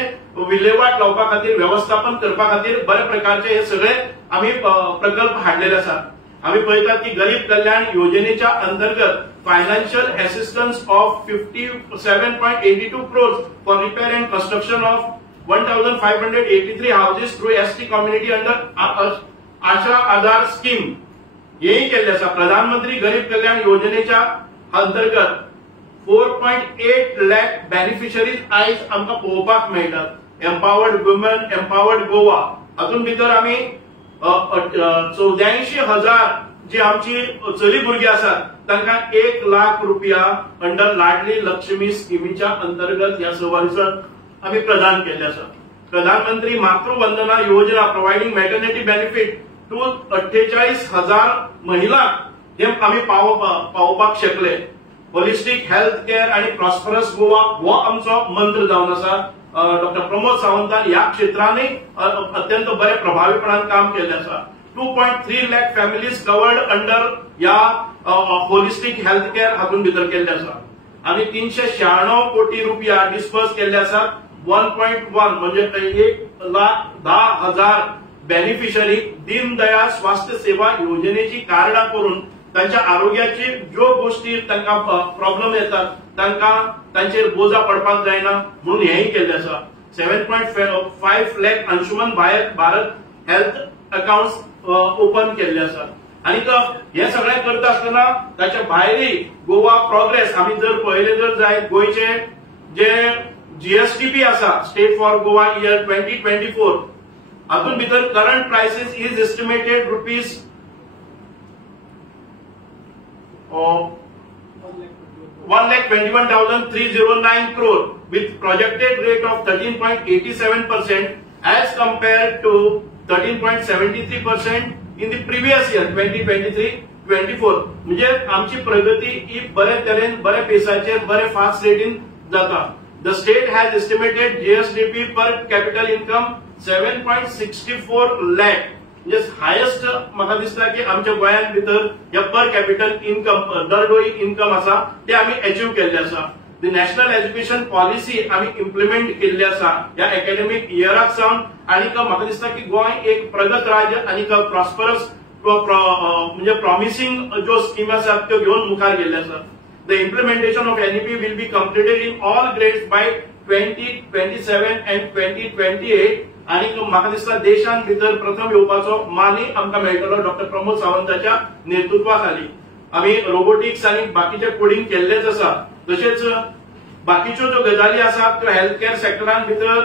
विल्हेवाट लावपा खातीर व्यवस्थापन करपा खातीर बऱ्या प्रकारचे हे सगळे आम्ही प्रकल्प हाडलेले आसात आम्ही पळयतात की गरीब कल्याण योजनेच्या अंतर्गत financial assistance of 57.82 crores for repair and construction of 1,583 houses through ST community under Asha Aadhaar scheme हेही केले आसा प्रधानमंत्री गरीब कल्याण योजनेच्या अंतर्गत 4.8 लाख बेनिफिशरीज आयज आमकां पळोवपाक मेळटात एम्पावर्ड वुमन एम्पावर्ड गोवा हातून भितर आमी 84,000 जी आमची चली भुरगीं आसात तांकां 1 लाख रुपया अंडर लाडली लक्ष्मी स्किमीच्या अंतर्गत ह्या 6 वर्सांत आम्ही प्रदान केले आसा प्रधानमंत्री मातृवंदना योजना प्रोव्हाइडिंग मॅटर्निटी बेनिफिट टू 48,000 महिलांक हे आम्ही पावोवपाक शकले होलिस्टिक हेल्थ केअर आणि प्रॉस्परस गोवा हो आमचो मंत्र जावन आसा डॉक्टर प्रमोद सावंतान ह्या क्षेत्रांनी अत्यंत बरे प्रभावीपणान काम केले आसा 2.3 लाख फॅमिलीज कवर्ड अंडर या होलिस्टिक हेल्थ केअर हातून भितर केल्ले आसा आणि 396 कोटी रुपया डिस्पर्स केल्ले आसात 1.1 म्हणजे 1,10,000 बेनिफिशरी दीनदयाळ स्वास्थ्य सेवा योजनेची कार्डा करून त्यांच्या आरोग्याची ज्यो गोष्टी तांकां प्रॉब्लेम येतात तांकां तांचेर बोजा पडपाक जायना म्हणून हेय केल्ले आसा 7.5 lakh Anshuman Bharat health accounts open केल्ले आसात आणि हे सगळे करता आसतना ताच्या भायरय गोवा प्रोग्रेस आम्ही जर पळयले जर जायत गोयचे जे GSTP आसा स्टेट फॉर गोवा इयर 2024 हातून भितर current prices is estimated rupees 1,21,309 crore with projected rate of 13.87% as compared to 13.73% in the previous year 2023-24 म्हणजे आमची प्रगती ही बरे तरेन बरे पेसाचेर बरे फास्ट रेटीन जाता the state has estimated GSTP per capital income 7.64 lakh म्हणजे हायेस्ट म्हाका दिसता की आमच्या गोंयांत भितर या पर कॅपिटल इन्कम दरडोई इन्कम आसा ते आमी अचीव केल्ले आसा द नॅशनल एज्युकेशन पॉलिसी आमी इम्प्लिमेंट केल्ली आसा या एकेडमिक इयराक सावन आणि म्हाका दिसता की गोंय एक प्रगत राज्य आणि प्रॉस्परस म्हणजे प्रॉमिसिंग जो स्कीम आसात त्यो घेऊन मुखार गेल्ले आसात the implementation of NEP will be completed in all grades by 2027 and 2028 आणि म्हाका दिसता देशांत भितर प्रथम येवपाचो मानय आमकां मेळटलो डॉक्टर प्रमोद सावंताच्या नेतृत्वाखाली आमी रोबोटिक्स आणि बाकीचे कोडिंग केल्लेच आसा तशेंच बाकीच्यो ज्यो गजाली आसात त्यो हेल्थ केअर सेक्टरान भितर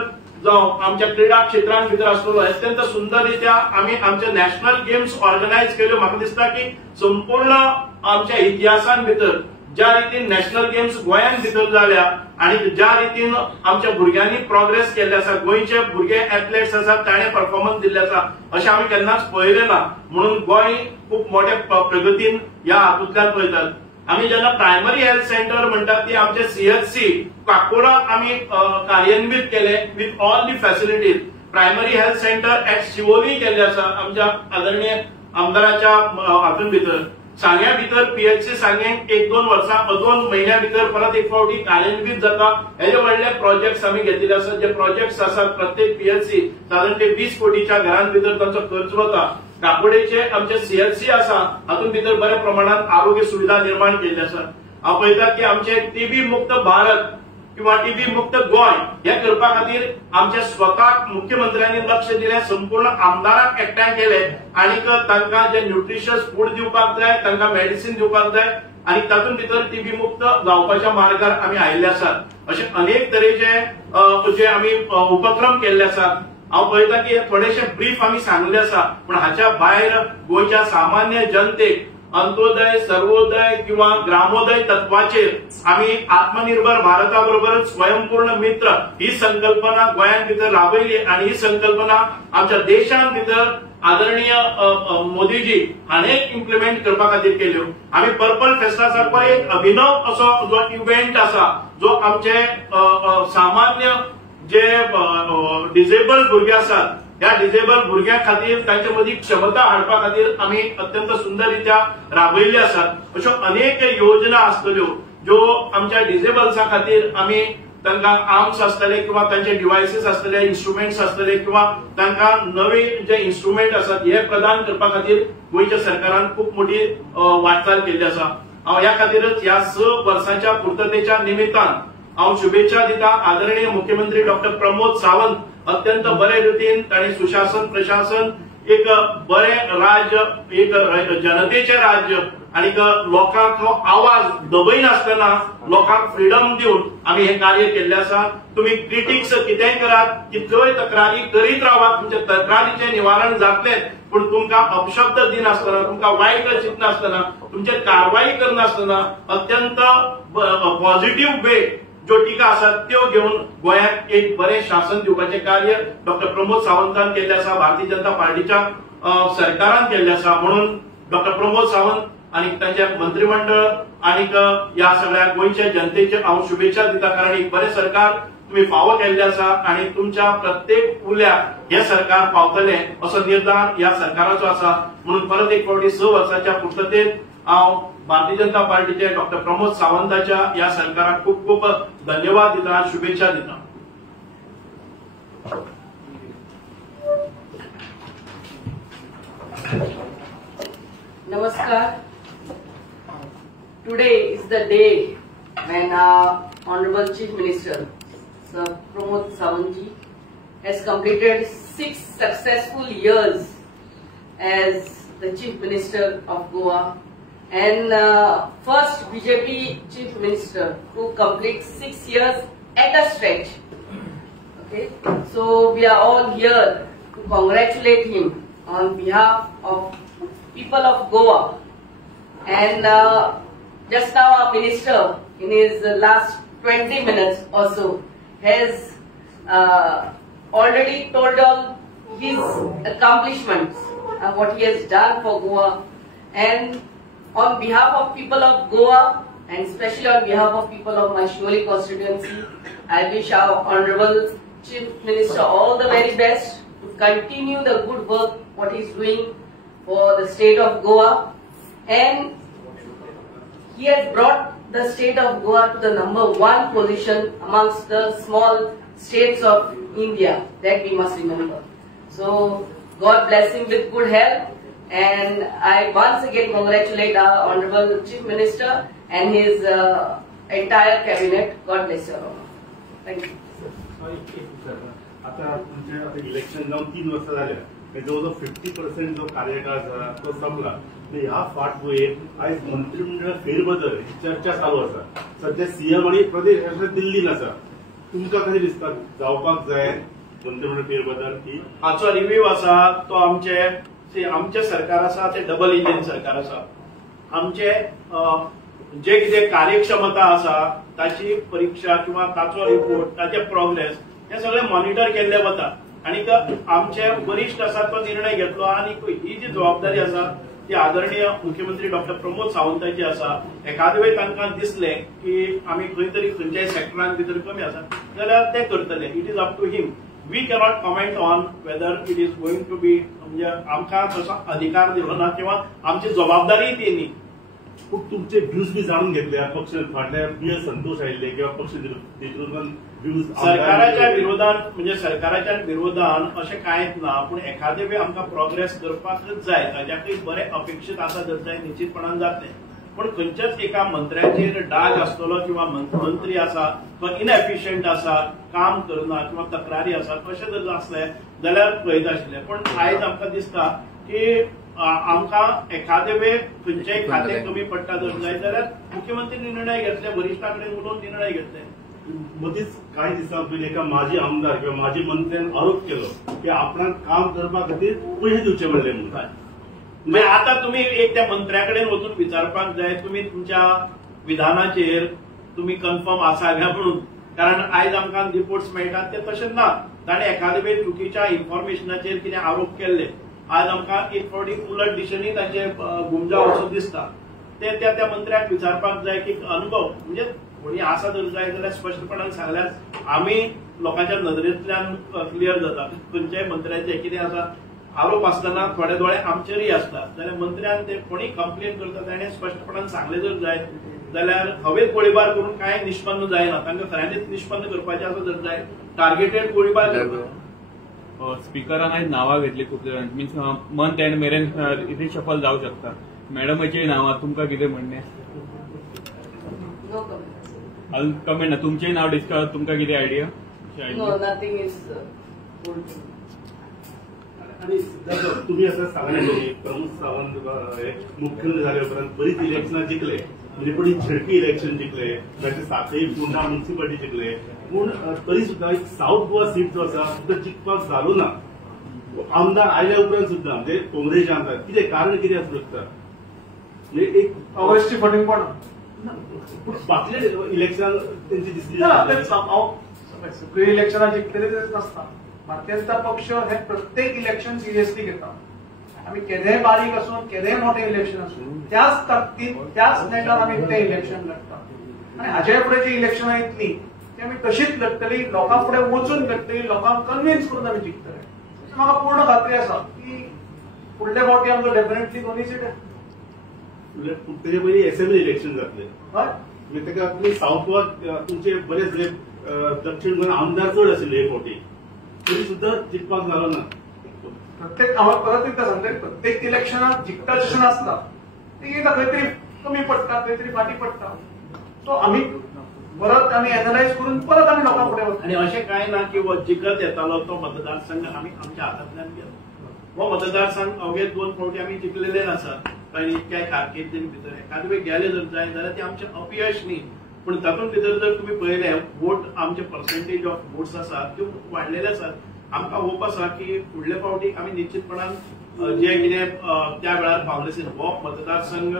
जावं आमच्या क्रीडा क्षेत्रांत भितर आसलो अत्यंत सुंदररित्या आमी आमचे नॅशनल गेम्स ऑर्गनायज केल्यो म्हाका दिसता की संपूर्ण आमच्या इतिहासान भितर ज्या रितीन नॅशनल गेम्स गोंयांत भितर जाल्या आणि ज्या रितीन आमच्या भुरग्यांनी प्रोग्रेस केल्ले आसा गोंयचे भुरगे एथलेट्स आसात ताणे परफॉर्मन्स दिल्ले आसा अशें आमी केन्नाच पळयलें ना म्हणून गोंय खूब मोठ्या प्रगतीन ह्या हातूंतल्यान पळयतात आमी जेन्ना प्रायमरी हेल्थ सेंटर म्हणटात ती आमचे CHC काकोडा आमी कार्यान्वित केले with all the facilities primary health centre at Siolim केल्ले आसा आमच्या आदरणीय आमदाराच्या हातून भितर सांग्या भितर पीएचसी सांग्यांक 1-2 वर्सां 2 म्हयन्या भितर परत एक फावटी कार्यान्वीत जाता हे व्हडले प्रोजेक्ट्स आमी घेतिल्ले आसात. जे प्रोजेक्ट्स आसात प्रत्येक पीएचसी साधारण ते 20 कोटीच्या घरां भितर तांचो खर्च वता. काकोडेचे आमचे सीएचसी आसा हातूंत भितर बऱ्या प्रमाणात आरोग्य सुविधा निर्माण केल्ली आसात. हांव पळयतात की आमचे टीबी मुक्त भारत किंवा टीबी मुक्त गोय हे करपा खातीर आमच्या स्वताक मुख्यमंत्र्यांनी लक्ष दिले. संपूर्ण आमदारांक एकठांय केले आणि तांकां जे न्यूट्रिशियस फूड दिवपाक जाय, तांकां मेडिसिन दिवपाक जाय आणि तातूंत भितर टीबी मुक्त जावपाच्या मार्गार आमी आयिल्ले आसात. अशे अनेक तरेचे जे आमी उपक्रम केल्ले आसात. हांव पळयता की थोडेशे ब्रीफ आमी सांगले आसा, पूण हाच्या भायर गोंयच्या सामान्य जनतेक अंत्योदय, सर्वोदय किंवा ग्रामोदय तत्वाचेर आमी आत्मनिर्भर भारता बरोबरच स्वयंपूर्ण मित्र ही संकल्पना गोंयान भितर राबयली आणि ही संकल्पना आमच्या देशान भितर आदरणीय मोदीजी हाणें इम्प्लिमेंट करपा खातीर केल्यो. आमी पर्पल फेस्टा सारको एक अभिनव असो जो इव्हेंट आसा जो आमचे सामान्य जे डिसेबल भुरगे आसात ह्या डिसेबल भुरग्यां खातीर तांचे मदीं क्षमता हाडपा खातीर आमी अत्यंत सुंदररित्या राबयल्ले आसात. अश्यो अनेक योजना आसतल्यो ज्यो आमच्या डिसेबल्सां खातीर आमी तांकां आर्म्स आसतले किंवा तांचे डिव्हायसीस आसतले, इन्स्ट्रुमेंट्स आसतले किंवा तांकां नवे जे इन्स्ट्रुमेंट आसात हे प्रदान करपा खातीर गोंयच्या सरकारान खूब मोठी वाटचाल केल्ली आसा. हांव ह्या खातीरच ह्या 6 वर्सांच्या पुर्ततेच्या निमित्तान हांव शुभेच्छा दिता. आदरणीय मुख्यमंत्री डॉक्टर प्रमोद सावंत अत्यंत बरे रितीन तांणी सुशासन प्रशासन एक बरें राज्य, एक जनतेचें राज्य आणि लोकांचो आवाज दबयनासतना लोकांक फ्रीडम दिवन आमी हे कार्य केल्ले आसा. तुम्ही क्रिटिक्स कितेंय करात, कितल्योय तक्रारी करीत रावात, तुमच्या तक्रारीचें निवारण जातलें, पूण तुमकां अपशब्द दिनासतना, तुमकां वायट चिंतनासतना, तुमचेर कारवाई करनासतना अत्यंत पॉझिटिव्ह वे ज्यो टिका आसात त्यो घेवन गोंयाक एक बरें शासन दिवपाचें कार्य डॉक्टर प्रमोद सावंतान केल्लें आसा, भारतीय जनता पार्टीच्या सरकारान केल्लें आसा. म्हणून डॉक्टर प्रमोद सावंत आणि तांचे मंत्रिमंडळ आणि ह्या सगळ्या गोंयच्या जनतेचे हांव शुभेच्छा दिता, कारण एक बरें सरकार तुम्ही फावो केल्ले आसा आणि तुमच्या प्रत्येक उल्याक हे सरकार पावतले असो निर्धार ह्या सरकाराचो आसा. म्हणून परत एक फावटी 6 वर्साच्या पुर्ततेत हांव भारतीय जनता पार्टीचे डॉक्टर प्रमोद सावंताच्या या सरकाराक खूप खूप धन्यवाद दिता, शुभेच्छा दिता. Namaskar. Today is the day when Honorable Chief Minister Sir Pramod Sawantji has completed 6 successful years as the Chief Minister of Goa and first BJP Chief Minister to complete 6 years at a stretch. Okay, so we are all here to congratulate him on behalf of people of Goa. And just now our minister in his last 20 minutes or so has already told all his accomplishments and what he has done for Goa. And on behalf of people of Goa and especially on behalf of people of my Shimoli constituency, I wish our Honorable Chief Minister all the very best to continue the good work what he is doing for the state of Goa, and he has brought the state of Goa to the #1 position amongst the small states of India, that we must remember. So God bless him with good health, and I once again congratulate our Honorable Chief Minister and his entire cabinet. God bless you all. Thank you. आता तुमचे election जाऊन 3 वर्ष झाले, जवळजवळ 50% जो कार्यकाळ झाला तो संपला. ह्या फाटभुंयेर आयज मंत्रिमंडळ फेरबदल चर्चा चालू आसा. सध्या सीएम आणि प्रदेश दिल्लीन आसा. तुमकां कशें दिसता जावपाक जाय मंत्रिमंडळ फेरबदल? हाचो रिव्ह्यू आसा तो आमचे सरकार आसा ते डबल इंजिन सरकार आसा. आमचे जे कितें कार्यक्षमता आसा ताची परीक्षा किंवा ताचो रिपोर्ट, ताचे प्रोग्रेस हे सगळे मॉनिटर केल्ले वता आणि आमचे वरिष्ठ आसा तो निर्णय घेतलो आणि ही जी जबाबदारी आसा ती आदरणीय मुख्यमंत्री डॉक्टर प्रमोद सावंताची आसा. एखादे वेळी तांकां दिसले की आमी खंय तरी खंयच्याय सेक्टरान भितर कमी आसा जाल्यार ते करतले. It is up to him. We cannot comment on whether it is going to be, म्हणजे आमकां तसो अधिकार दिलो ना किंवा आमची जबाबदारी ती न्ही. पूण तुमचे व्ह्यूज बी जाणून घेतले पक्ष फाटल्या पी संतोष आयिल्ले किंवा पक्ष नेतृत्वान व्ह्यूज सरकाराच्या विरोधान म्हणजे सरकाराच्या विरोधान अशें कांयच ना पूण एखादे वेळ आमकां प्रोग्रेस करपाकच जाय ताच्याकय बरें अपेक्षीत आसा जाय निश्चितपणान जातलें पण खंयच्याच एका मंत्र्याचेर डाग आसतलो किंवा मंत्री आसा तो इनएफिशियंट आसा काम करना किंवा तक्रारी आसा तशें जर आसलें जाल्यार पळयता आशिल्लें पण आयज आमकां दिसता की आमकां एखादे वेळ खंयचेय खातें कमी पडटा जर जाय जाल्यार मुख्यमंत्री निर्णय घेतले वरिष्ठां कडेन उलोवन निर्णय घेतले मदींच कांय दिसां पयलीं एका माजी आमदार किंवा माजी मंत्र्यान आरोप केलो की आपणाक काम करपा खातीर पयशे दिवचे पडले म्हणून आता तुम्ही एक त्या मंत्र्याकडे वचून विचारपाक जाय तुम्ही तुमच्या विधानाचेर तुम्ही कन्फर्म आसा काय म्हणून कारण आयज आमकां रिपोर्ट्स मेळटात ते तशें ना ताणें एखादे वेळ चुकीच्या इन्फॉर्मेशनाचेर कितें आरोप केल्ले आज आमकां एक फावटी उलट दिशेनी ताचे गुमजाव असो दिसता ते त्या मंत्र्याक विचारपाक जाय की अनुभव म्हणजे कोणी आसा जर जाय जाल्यार स्पश्टपणान सांगल्यार आमी लोकांच्या नदरेंतल्यान क्लियर जाता खंयच्याय मंत्र्याचे कितें आसा आरोप आसतना थोडे दोळे आमचेरय आसतात जाल्यार मंत्र्यान ते कोणी कंप्लेन करता ताणें स्पश्टपणान सांगलें जर जाय जाल्यार हवेत गोळीबार करून कांय निष्पन्न जायना तांकां खऱ्यांनीच निष्पन्न करपाचें आसा जर जाय टार्गेटेड गोळीबार करता स्पिकरान आयज नांवां घेतली खूब जाणां मीन्स मंथ एंड मेरेन रिशफल जावंक शकता मॅडमाची नांवां तुमकां कितें म्हणणें कमेंट ना तुमचेंय नांव डिस्कस तुमकां कितें आयडिया आणि तुम्ही असं सांगले प्रमोद सावंत मुख्यमंत्री झाले उपरांत बरीच इलेक्शनां जिंकले म्हणजे बरी झडपी इलेक्शन जिंकले ताचे सातय पुणा म्युनिसिपालिटी जिंकले पूण तरी सुद्धा एक साऊथ गोवा सीट जो आसा तो जिखपाक जालो ना आमदार आयल्या उपरांत सुद्धा म्हणजे काँग्रेस आमदार कितें कारण कितें आसूं शकता म्हणजे एक काँग्रेसची फटींगपण फाटले इलेक्शन तेंची दिसली सगळी इलेक्शनां जिंकलेली तेच नसता भारतीय जनता पक्ष हे प्रत्येक इलेक्शन सिरियसली घेता आम्ही केदेय बारीक असून केदेय मोठे इलेक्शन असून त्याच ताकदीत त्याच नेटान आम्ही ते इलेक्शन लढतात आणि हाचे फुडें जी इलेक्शनां येतली ती आमी तशीच लढटली लोकां फुडें वचून लढटली लोकांक कन्विन्स करून आमी जिखतले म्हाका पूर्ण खात्री आसा की फुडले फावटी आमकां डेफिनेटली दोनूय सीट तेजे पयलीं असेंब्ली इलेक्शन जातलें हय म्हणजे ताका तुमी साऊथ गोवा तुमचे बरेच दक्षिण गोंय आमदार चड आशिल्ले हे फावटी तरी सुद्धा जिखपाक जालो ना प्रत्येक हांव परत एकदा सांगता प्रत्येक इलेक्शनाक जिखता तशें नासता ती एकदा खंय तरी कमी पडटा खंय तरी फाटी पडटा सो आमी परत आमी एनालायज करून परत आमी लोकां फुडें वता आणि अशें कांय ना की जिखत येतालो तो मतदारसंघ आमी आमच्या हातांतल्यान गेलो हो मतदारसंघ अवघे 2 फावटी आमी जिखलेले आसात कारण इतक्या कारकिर्दीन भितर एखादे वेळ गेले जर जाय जाल्यार ते आमचें अपयश न्ही पण तातूंत भितर जर तुम्ही पळयले वोट आमचे पर्सेंटेज ऑफ वोट्स आसात त्यो वाडलेले आसात आमकां होप आसा की फुडले फावटी आमी निश्चितपणान जे कितें त्या वेळार काँग्रेसीन हो मतदारसंघ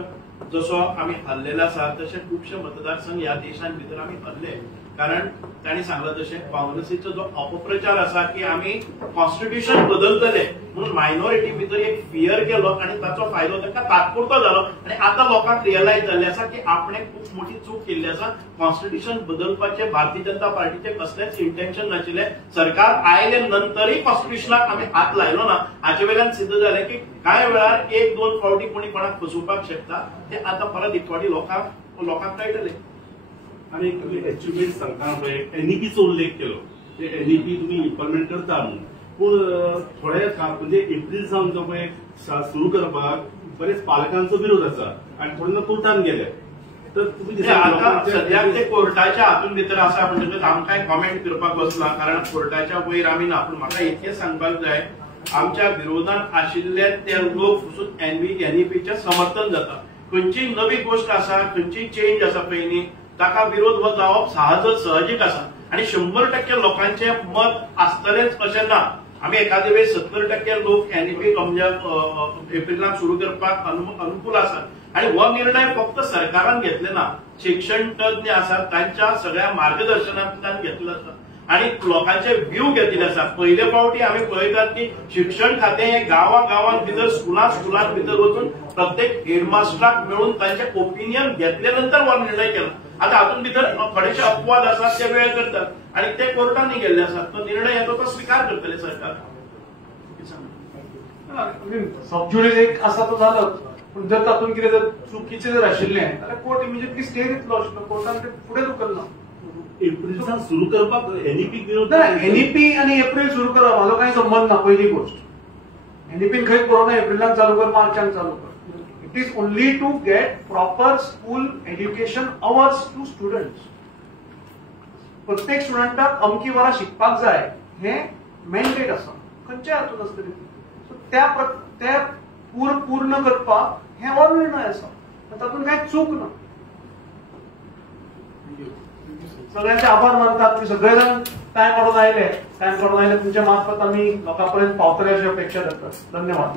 जसो आमी हरलेलो आसा तशे खुबशे मतदारसंघ ह्या देशांत भितर आमी हरले कारण तांणी सांगलां तशें काँग्रेसीचो जो अपप्रचार आसा की आमी कॉन्स्टिट्यूशन बदलतले म्हणून मायनॉरिटी भितर एक फियर केलो आनी ताचो फायदो तांकां तात्पुरतो जालो आनी आतां लोकांक रियलायज जाल्लें आसा की आपणें खूब मोठी चूक केल्ली आसा कॉन्स्टिट्यूशन बदलपाचें भारतीय जनता पार्टीचें कसलेंच इंटेन्शन नाशिल्लें सरकार आयले नंतरय कॉन्स्टिट्यूशनाक आमी हात लायलो ना हाचे वयल्यान सिद्ध जालें की कांय वेळार 1-2 फावटी कोणी कोणाक फसोवपाक शकता ते आतां परत एक फावटी लोकांक कळटलें आणि अचिव्हमेंट सांगतना पळय एनईपीचो उल्लेख केलो ते एनईपी तुम्ही इम्प्लिमेंट करता म्हणून पूण थोडे म्हणजे एप्रिल सावन जो पळय सुरू करपाक बरेच पालकांचो विरोध आसा आनी थोडे कोर्टान गेले तर तुम्ही आता सद्याक ते कोर्टाच्या हातून भितर आसा म्हणजे आमकां कॉमेंट करपाक बसला कारण कोर्टाच्या वयर आमी ना पूण म्हाका इतकें सांगपाक जाय आमच्या विरोधान आशिल्ले ते लोक वचून एनईपीचें समर्थन जाता खंयचीय नवी गोष्ट आसा खंयचीय चेंज आसा पळय न्ही ताका विरोध हो जावप सहजीक आसा आणि 100% लोकांचे मत आसतलेच अशें ना आमी एखादे वेळ 70% लोक एनईपी एप्रिलाक सुरू करपाक अनुकूल आसात आणि हो निर्णय फक्त सरकारान घेतले ना शिक्षण तज्ञ आसात तांच्या सगळ्या मार्गदर्शनांतल्यान घेतलो आसा आणि लोकांचे व्ह्यू घेतले आसा पयले फावटी आमी पळयतात की शिक्षण खातें हे गांवां भितर स्कुलां भितर वचून प्रत्येक हेडमास्टराक मेळून तांचे ओपिनियन घेतले नंतर हो निर्णय केला आता हातून भितर थोडेशे अपवाद आसात ते वेळ करतात आणि ते कोर्टांनी गेल्ले आसात तो निर्णय येतो तो स्वीकार करतले सरकार सबज्युडिस एक आसा तो जालो पूण जर तातूंत कितें जर चुकीचें जर आशिल्लें जाल्यार कोर्ट इमिजिएटली स्टे दितलो आशिल्लो, कोर्टान ते फुडें धुकल्लो. एप्रिलसान सुरू करपाक एनईपी विरोध एनईपी आणि एप्रिल सुरू करप हाजो कांय संबंध ना. पहिली गोष्ट एनईपीन खंय कोरोना एप्रिलान चालू कर, मार्चान चालू कर. It is only to get proper school education hours to students. प्रत्येक स्टुडंटाक अमकी वरां शिकपाक जाय हे मॅन्डेट आसा खंयच्याय हातून आसतली. सो त्या पूर्ण करपाक हे हो निर्णय आसा, तातूंत कांय चूक ना. सगळ्यांचे आभार मानतात. तुम्ही सगळे जण टाइम काढून आयले तुमच्या मार्फत आम्ही लोकांपर्यंत पावतले अशी अपेक्षा करतात. धन्यवाद.